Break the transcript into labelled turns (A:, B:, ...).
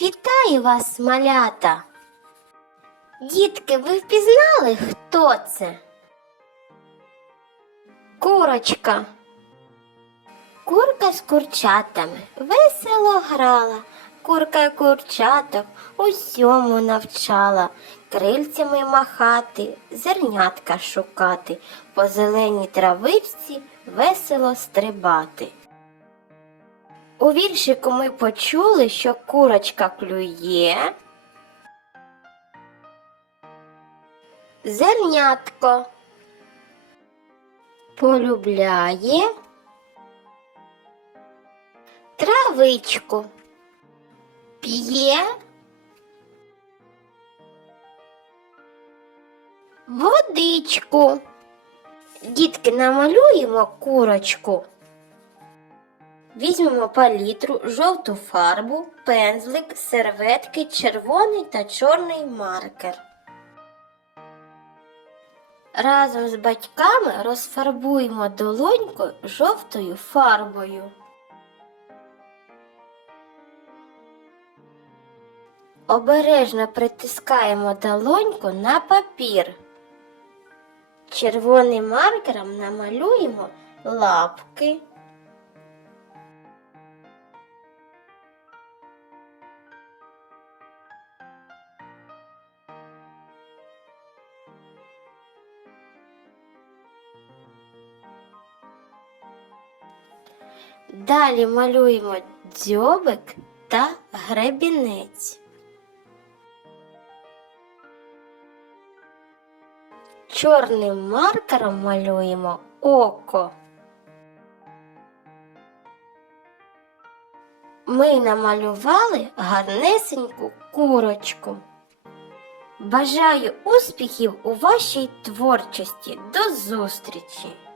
A: Вітаю вас, малята! Дітки, ви впізнали, хто це? Курочка. Курка з курчатами весело грала. Курка курчаток усьому навчала, крильцями махати, зернятка шукати, по зеленій травичці весело стрибати. У віршику ми почули, що курочка клює. Зернятко полюбляє травичку, п'є водичку. Дітки намалюємо курочку. Візьмемо палітру, жовту фарбу, пензлик, серветки, червоний та чорний маркер. Разом з батьками розфарбуємо долоньку жовтою фарбою. Обережно притискаємо долоньку на папір. Червоним маркером намалюємо лапки. Далі малюємо дзьобик та гребінець. Чорним маркером малюємо око. Ми намалювали гарнесеньку курочку. Бажаю успіхів у вашій творчості. До зустрічі!